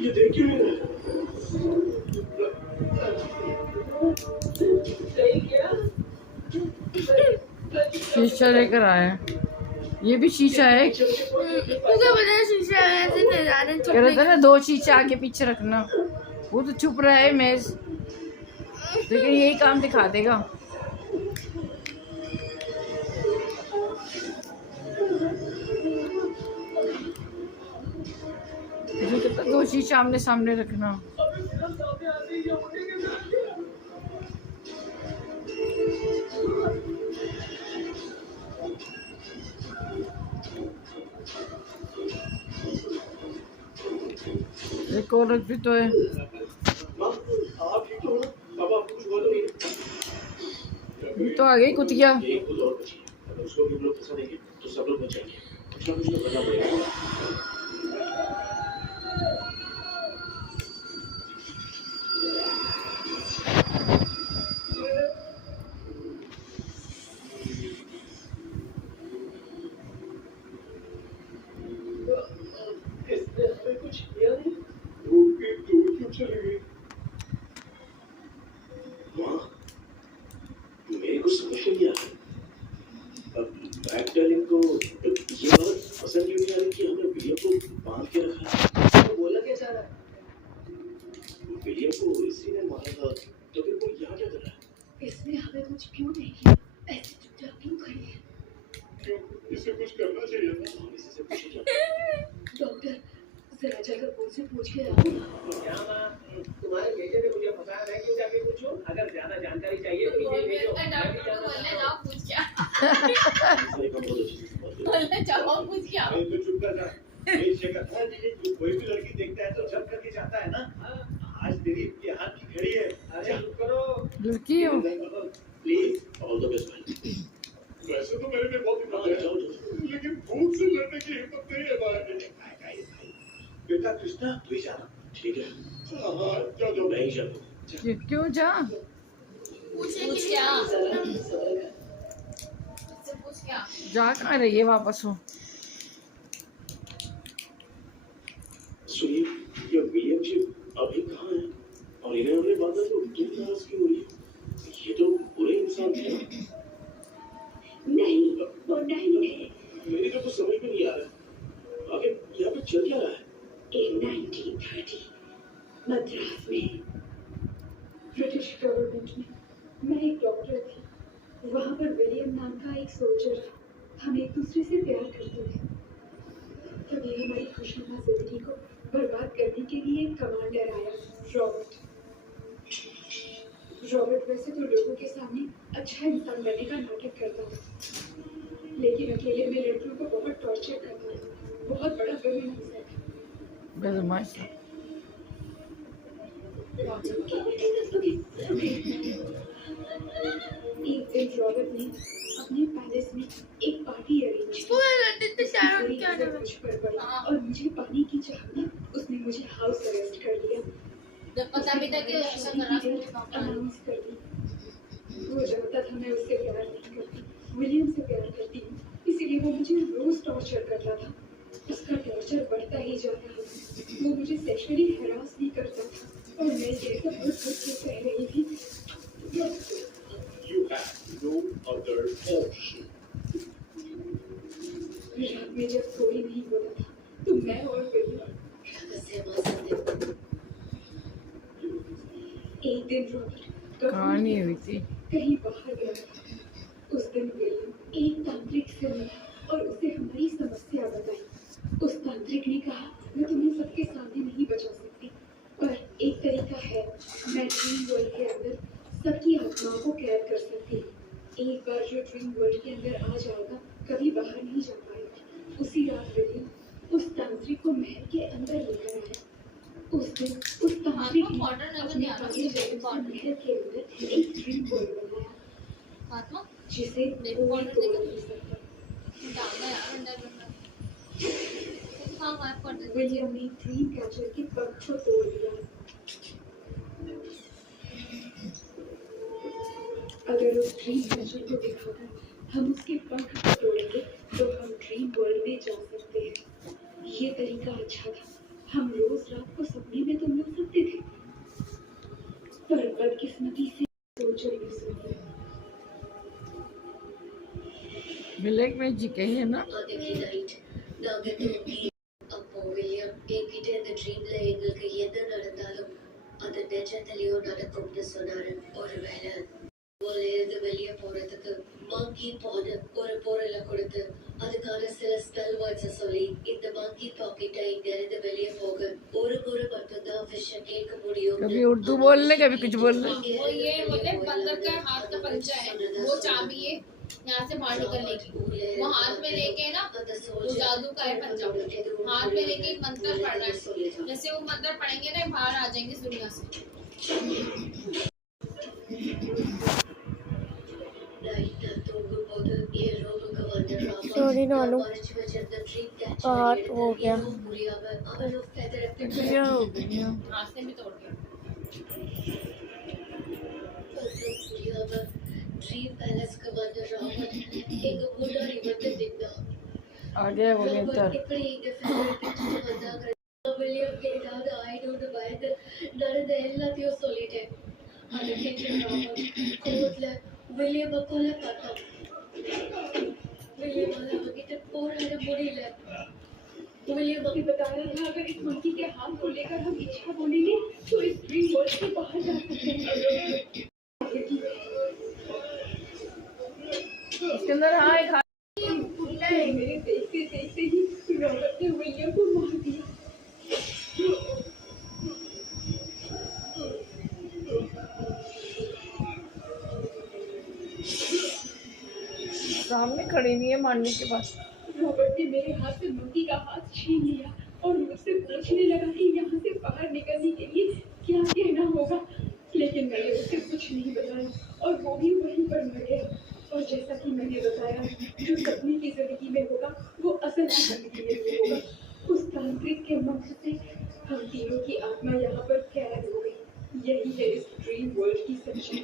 ये देख क्यों नहीं रहा? शीशा लेकर आए। ये भी शीशा है। तुझे पता है शीशा ऐसे नजारे कह रहे थे ना 2 शीशा आगे पीछे रखना। वो तो छुप रहा है मेज, लेकिन यही काम दिखा देगा। मुझे कहता 2 शीशा आमने सामने रखना। एक और भी तो है। आप ठीक हो? बाबा आपको कुछ हुआ तो नहीं? ये तो आ गई कुतिया। एक खुद और बची है। अगर उसको भी हम लोग फंसा देंगे तो सब लोग बचेंगे। कुछ ना कुछ तो करना पड़ेगा। इसने हमें कुछ किया नहीं? दूर क्यों चली गई? माँ, मेरे को समझ नहीं आ रहा। अब मैगडालिन को ये बात पसंद क्यों नहीं आ रही कि हमने विलियम को बांध के रखा है? वो बोला क्या चाह रहा है? विलियम को इसी ने मारा था, तो फिर वो यहाँ क्या कर रहा है? इसने हमें कुछ क्यों नहीं किया? ऐसे चुपचाप क्यों खड़ी है? क्यों? इसे कुछ करना चाहिए था। हम इसी से पूछे जाते। डॉक्टर, जरा जाकर मुझसे पूछ के आओ। क्या माँ, तुम्हारे बेटे ने मुझे फंसाया, मैं क्यों जाके पूछूं? अगर ज्यादा जानकारी चाहिए तो मुझे भेजो। डॉक्टर को बोलने जाओ पूछ क्या। इसने एक बहुत अच्छी चीज़ बात की। बोलने जाओ पूछ क्या। अरे तो चुप कर जा। ये शेखर, तू कोई भी लड़की देखता है तो जब करके जाता है ना। आज तेरी इम्तिहान की घड़ी है। अरे चुप करो। लड़की हो। Please, all the best man. वैसे तो मेरे में बहुत हिम्मत है, लेकिन भूख से लड़ने की हिम्मत नहीं है हमारे। बेटा कृष्णा, तू ही जाना, ठीक है? हाँ, जाओ, मैं ही जाता हूँ। क्यों जा? पूछ क्या। उससे पूछ क्या। जा कहाँ रही है वापस हो? सुनिए, ये विलियम जी अभी कहाँ हैं? और इन्हें हमने बांधा तो तुम नाराज क्यों हो रही हो? ये तो बुरे इंसान थे ना? नहीं, वो नहीं है। मेरी तो कुछ समझ में नहीं आ रहा। आखिर यहाँ पे चल क्या रहा है? In 1930 मद्रास में ब्रिटिश गवर्नमेंट में मैं एक डॉक्टर थी। वहाँ पर विलियम नाम का एक सोल्जर था। हम एक दूसरे से प्यार करते थे। तभी हमारी खुशनुमा जिंदगी को बर्बाद करने के लिए एक कमांडर आया, रॉबर्ट। रॉबर्ट वैसे तो लोगों के सामने अच्छा इंसान बनने का नाटक करता था, लेकिन अकेले में लड़कियों को बहुत टॉर्चर करता था। बहुत बड़ा विलन है। बदमाश। एक दिन रॉबर्ट ने अपने पैलेस में एक पार्टी अरेंज की। और मुझे पानी की चाहत में उसने मुझे हाउस अरेस्ट कर लिया। जब पता भी था कि ऐसा करा अनाउंस कर दी। वो जानता था मैं उससे प्यार नहीं करती, विलियम से प्यार करती हूँ, इसीलिए वो मुझे रोज टॉर्चर करता था। उसका टॉर्चर बढ़ता ही जा रहा था। वो मुझे सेक्सुअली हैरास भी करता था और मैं ये सब बहुत खुद से कह रही थी। You have no other option. रात में जब सोई नहीं होता था तो मैं और विलियम एक दिन रॉबर्ट कहानी हुई थी। कहीं बाहर गया था। उस दिन विलियम एक तांत्रिक से मिला और उसे हमारी समस्या बताई। उस तांत्रिक ने कहा, मैं तुम्हें सबके सामने नहीं बचा सकती, पर एक तरीका है। मैं ड्रीम वर्ल्ड के अंदर सबकी आत्माओं को कैद कर सकती हूँ। एक बार जो ड्रीम वर्ल्ड के अंदर आ जाएगा कभी बाहर नहीं जा पाएगा। उसी रात विलियम उस तांत्रिक तांत्रिक को महल के अंदर लेकर आया। उस दिन उस तांत्रिक आपको ने मॉडर्न नजर अपने नहीं आ रहा, काबिल मुझे से मॉडर्न। महल के अंदर एक ड्रीम वर्ल्ड बनाया आत्मा जिसे मेरे कोई मॉडर्न तोड़ देखो। नहीं सकता। डालना यार अंदर अंदर। हाँ माफ कर दे। विलियम ने ड्रीम कैचर के पंख को तोड़ दिया। अगर उस ड्रीम कैचर को दिखाकर हम उसके पंख को तोड़ेंगे तो हम ड्रीम वर्ल्ड में जा सकते हैं। ये तरीका अच्छा था। हम रोज रात को सपने में तो मिल सकते थे, पर बदकिस्मती से सोल्जर मिस हो गया। ब्लैक मैजिक है ना? അതൊക്കെ നൈറ്റ് നാഗ നോക്കി അപ്പോ വില്യം എൻകിட்ட இந்த ட்ரீம்ல எங்களுக்கு எது நடந்தாலும் அது நிஜத்திலயோ நடக்கும்னு சொன்னாரு. ஒருவேளை இருந்து வெளியே போறதுக்கு மங்கி பாடு ஒரு பொருளை கொடுத்து அதுக்கான சில ஸ்பெல் வேர்ட்ஸ் சொல்லி இந்த மங்கி பாக்கெட்ட இங்க இருந்து வெளியே போக ஒரு முறை மட்டும்தான் விஷயம் கேட்க முடியும். कभी उर्दू बोल ले, कभी कुछ बोल ले। वो ये बोले बंदर का हाथ का पंजा है, वो चाबी है यहाँ से बाहर निकलने की। वो हाथ में लेके ना वो जादू का है पंजा, हाथ में लेके एक मंत्र पढ़ना है। जैसे वो मंत्र पढ़ेंगे ना बाहर आ जाएंगे इस दुनिया से। सॉरी नानू, पार्ट हो गया। क्लियर हो गया। हाथ से भी तोड़ दिया। ட்ரீம் பேலஸ்க்கு வந்த ராமன் எங்க முன்னாடி வந்து நின்னா. आ गया वो नेतर। எப்படி இங்க ஃபேமிலி வந்தாங்க? வில்லியம் ஏதாவது ஆயிடும்னு பயந்து நடந்த எல்லாத்தையும் சொல்லிட்டேன். அதை கேட்ட ராமன் கோவத்துல வில்லியம கொலை பார்த்தான். विलियम அவங்கிட்ட போராட முடியல. विलियम अभी बता रहा था अगर इस मंकी के हाथ को लेकर हम इच्छा बोलेंगे तो इस ड्रीम वर्ल्ड से बाहर जा सकते हैं। इसके अंदर हाँ एक मेरे देखते देखते ही रॉबर्ट ने विलियम को मार दिया। सामने खड़ी नहीं है मारने के बाद। रॉबर्ट ने मेरे हाथ से मंकी का हाथ छीन लिया और मुझसे पूछने लगा कि यहाँ से बाहर निकलने के लिए क्या कहना होगा, लेकिन मैंने उसे कुछ नहीं बताया और वो भी वहीं पर मर गया। और जैसा कि मैंने बताया, जो सपने की जिंदगी में होगा वो असल की जिंदगी में भी होगा। उस तांत्रिक के मंत्र से हम तीनों की आत्मा यहाँ पर कैद हो गई। यही है इस ड्रीम वर्ल्ड की सच्चाई।